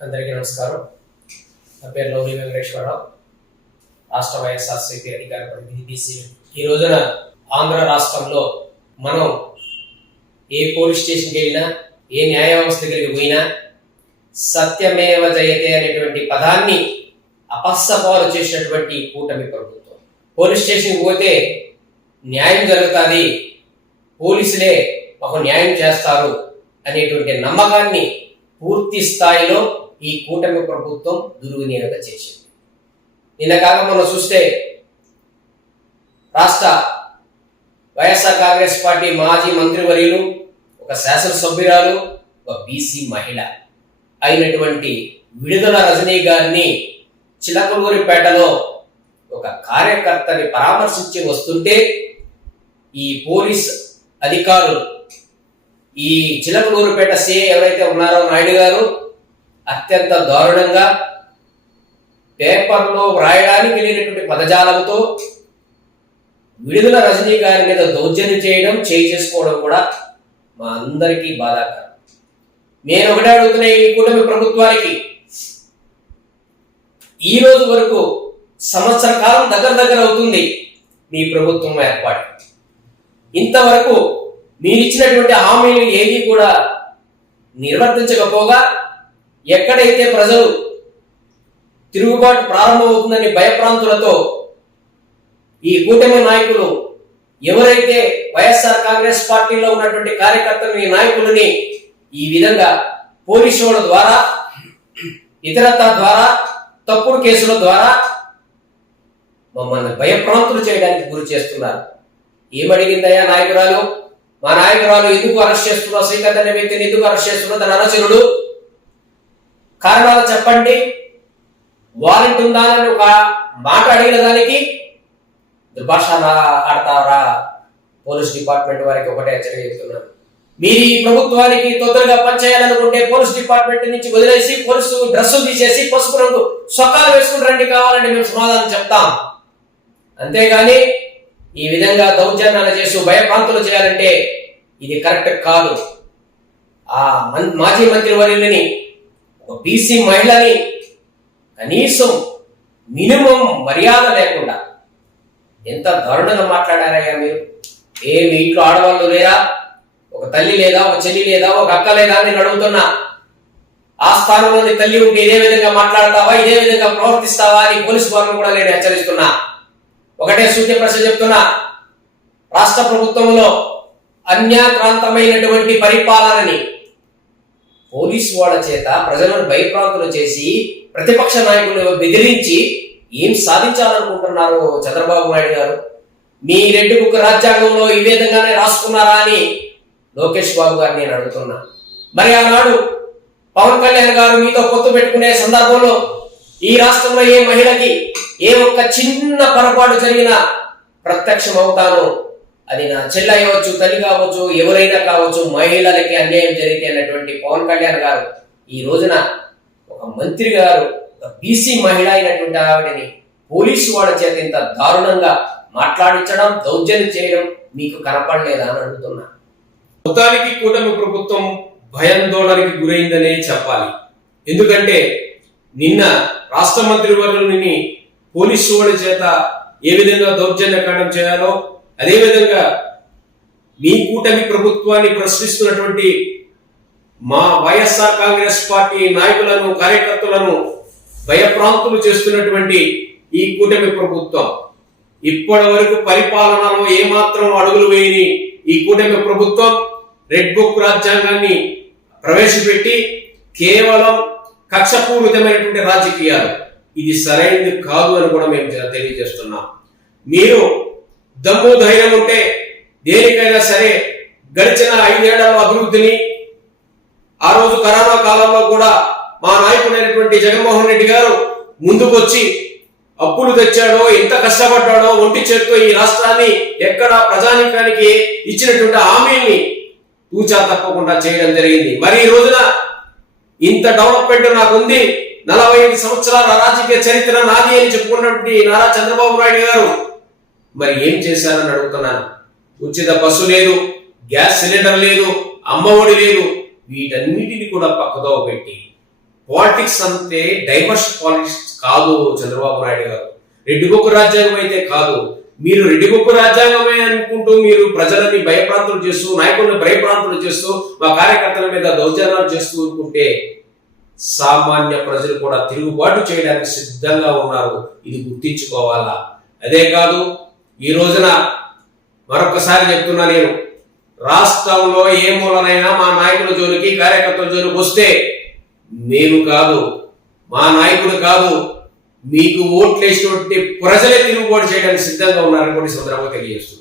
అందరికీ నమస్కారం. నా పేరు లౌరి వెంకటేశ్వరరావు రాష్ట్ర వైఎస్ఆర్సీపీ అధికార ప్రతినిధి బీసీ. ఈ రోజున ఆంధ్ర రాష్ట్రంలో మనం ఏ పోలీస్ స్టేషన్కి వెళ్ళినా ఏ న్యాయ వ్యవస్థ దగ్గరికి పోయినా సత్యమేవ జయతే అనేటువంటి పదాన్ని అపస్సపాలు చేసినటువంటి కూటమి ప్రభుత్వం. పోలీస్ స్టేషన్కి పోతే న్యాయం జరుగుతుంది పోలీసులే మాకు న్యాయం చేస్తారు అనేటువంటి నమ్మకాన్ని పూర్తి స్థాయిలో ఈ కూటమి ప్రభుత్వం దుర్వినియోగం చేసింది. నిన్న మనం చూస్తే రాష్ట్ర వైఎస్ఆర్ కాంగ్రెస్ పార్టీ మాజీ మంత్రివర్యులు ఒక శాసనసభ్యురాలు ఒక బీసీ మహిళ అయినటువంటి విడుదల రజనీ గారిని చిలకలూరిపేటలో ఒక కార్యకర్తని పరామర్శించి వస్తుంటే ఈ పోలీస్ అధికారులు ఈ చిలకలూరుపేట సీఏ ఎవరైతే ఉన్నారో నాయుడు గారు అత్యంత దారుణంగా పేపర్లో వ్రాయడానికి వెళ్ళినటువంటి పదజాలంతో విడుదల రజనీ గారి మీద దౌర్జన్యం చేయడం చేయి చేసుకోవడం కూడా మా అందరికీ బాధాకరం. నేను ఒకటే అడుగుతున్నా ఈ కూటమి ప్రభుత్వానికి. ఈ రోజు వరకు సంవత్సర కాలం దగ్గర దగ్గర అవుతుంది మీ ప్రభుత్వం ఏర్పాటు. ఇంతవరకు మీరు ఇచ్చినటువంటి హామీలు ఏవి కూడా నిర్వర్తించకపోగా ఎక్కడైతే ప్రజలు తిరుగుబాటు ప్రారంభమవుతుందని భయప్రాంతులతో ఈ కూటమి నాయకులు ఎవరైతే వైఎస్ఆర్ కాంగ్రెస్ పార్టీలో ఉన్నటువంటి కార్యకర్తలు ఈ నాయకులని ఈ విధంగా పోలీసు వాళ్ళ ద్వారా ఇతరత ద్వారా తప్పుడు కేసుల ద్వారా మమ్మల్ని భయప్రాంతులు చేయడానికి గురి చేస్తున్నారు. ఏమడిగిందయ్యా నాయకురాలు? మా నాయకురాలు ఎందుకు అరెస్ట్ చేస్తున్నావు? శ్రీకర్ అనే వ్యక్తిని ఎందుకు అరెస్ట్ చేస్తున్నావు? తన అనచరుడు కారణాలు చెప్పండి. వారెంట్ ఉందా అని ఒక మాట అడిగిన దానికి దుర్భాష ఆడతారా? పోలీస్ డిపార్ట్మెంట్ వారికి ఒకటే హెచ్చరిక చెప్తున్నాను. మీరు ఈ ప్రభుత్వానికి తొందరగా పనిచేయాలనుకుంటే పోలీస్ డిపార్ట్మెంట్ నుంచి వదిలేసి పోలీసు డ్రెస్సులు తీసేసి పసుపు రంగు సొక్కాలు వేసుకుని రండి కావాలంటే మేము సమాధానం చెప్తాం. అంతేగాని ఈ విధంగా దౌర్జన్యాలు చేసి భయభ్రాంతులు చేయాలంటే ఇది కరెక్ట్ కాదు. ఆ మాజీ మంత్రి వర్యులని ఒక బీసీ మహిళని కనీసం మినిమం మర్యాద లేకుండా ఎంత దారుణంగా మాట్లాడారయ్యా మీరు? ఏ మీ ఇంట్లో ఆడవాళ్ళు లేరా? ఒక తల్లి లేదా ఒక చెల్లి లేదా ఒక అక్క లేదా అని నేను అడుగుతున్నా. ఆ స్థానంలోని తల్లి ఉంటే ఇదే విధంగా మాట్లాడతావా? ఇదే విధంగా ప్రవర్తిస్తావా అని పోలీసు వారిని కూడా నేను హెచ్చరిస్తున్నా. ఒకటే సూర్యప్రసాద్ చెప్తున్నా. రాష్ట్ర ప్రభుత్వంలో అన్యాక్రాంతమైనటువంటి పరిపాలనని పోలీసు వాళ్ళ చేత ప్రజలను భయప్రాంతులు చేసి ప్రతిపక్ష నాయకులను బెదిరించి ఏం సాధించాలనుకుంటున్నారు చంద్రబాబు నాయుడు గారు? మీ రెడ్డి బుక్ రాజ్యాంగంలో ఈ విధంగానే రాసుకున్నారా అని లోకేష్ బాబు గారిని నేను అడుగుతున్నా. మరి ఆనాడు పవన్ కళ్యాణ్ గారు మీతో పొత్తు పెట్టుకునే సందర్భంలో ఈ రాష్ట్రంలో ఏ మహిళకి ఏ ఒక్క చిన్న పొరపాటు జరిగినా ప్రత్యక్షం అవుతాను అది నా చెల్లి అయ్యవచ్చు తల్లి కావచ్చు ఎవరైనా కావచ్చు మహిళలకి అన్యాయం జరిగితే అన్నటువంటి పవన్ కళ్యాణ్ గారు ఈ రోజున ఒక మంత్రి గారు ఒక బీసీ మహిళ అయినటువంటి ఆవిడని పోలీసు వాళ్ళ చేత ఇంత దారుణంగా మాట్లాడించడం దౌర్జన్యం చేయడం మీకు కనపడలేదా అని అడుగుతున్నా. మొత్తానికి కూటమి ప్రభుత్వం భయాందోళనకి గురైందనే చెప్పాలి. ఎందుకంటే నిన్న రాష్ట్ర మంత్రివర్యుని పోలీసు వాళ్ళ చేత ఏ విధంగా దౌర్జన్యకాండం చేయాలో అదేవిధంగా మీ కూటమి ప్రభుత్వాన్ని ప్రశ్నిస్తున్నటువంటి మా వైఎస్ఆర్ కాంగ్రెస్ పార్టీ నాయకులను కార్యకర్తలను భయప్రాంతులు చేస్తున్నటువంటి ఈ కూటమి ప్రభుత్వం. ఇప్పటి వరకు పరిపాలనలో ఏమాత్రం అడుగులు వేయని ఈ కూటమి ప్రభుత్వం రెడ్ బుక్ రాజ్యాంగాన్ని ప్రవేశపెట్టి కేవలం కక్షపూరితమైనటువంటి రాజకీయాలు. ఇది సరైనది కాదు అని కూడా మేము తెలియజేస్తున్నాం. మీరు దమ్ము ధైర్యం ఉంటే దేనికైనా సరే గడిచిన ఐదేళ్ళ అభివృద్ధిని ఆ రోజు కరోనా కాలంలో కూడా మా నాయకుడైనటువంటి జగన్మోహన్ రెడ్డి గారు ముందుకొచ్చి అప్పులు తెచ్చాడో ఎంత కష్టపడ్డాడో ఒంటి చేత్తో ఈ రాష్ట్రాన్ని ఎక్కడ ప్రజానీకానికి ఇచ్చినటువంటి హామీల్ని తూచా తప్పకుండా చేయడం జరిగింది. మరి ఈ రోజున ఇంత డెవలప్మెంట్ నాకు ఉంది నలభై ఐదు సంవత్సరాల రాజకీయ చరిత్ర నాది అని చెప్పుకున్నటువంటి నారా చంద్రబాబు నాయుడు గారు మరి ఏం చేశారని అడుగుతున్నాను. ఉచిత బస్సు లేదు గ్యాస్ సిలిండర్ లేదు అమ్మఒడి లేదు. వీటన్నిటిని కూడా పక్కదో పెట్టి పాలిటిక్స్ అంతే డైవర్స్ పాలిటిక్స్ కాదు చంద్రబాబు నాయుడు గారు. రెడ్డి బొక్కు రాజ్యాంగం అయితే కాదు. మీరు రెడ్డి బొక్కు రాజ్యాంగమే అనుకుంటూ మీరు ప్రజలని భయప్రాంతులు చేస్తూ నాయకులను భయప్రాంతులు చేస్తూ మా కార్యకర్తల మీద దౌర్జన్యాలు చేస్తూ ఉంటే సామాన్య ప్రజలు కూడా తిరుగుబాటు చేయడానికి సిద్ధంగా ఉన్నారు. ఇది గుర్తించుకోవాలా? అదే కాదు ఈ రోజున మరొకసారి చెప్తున్నా నేను రాష్ట్రంలో ఏ మూలనైనా మా నాయకుల జోలికి కార్యకర్తల జోలికి వస్తే నేను కాదు మా నాయకుడు కాదు మీకు ఓట్లేసినటువంటి ప్రజలే తిరుగుబాటు చేయడానికి సిద్ధంగా ఉన్నారని కూడా సందర్భంగా తెలియజేస్తుంది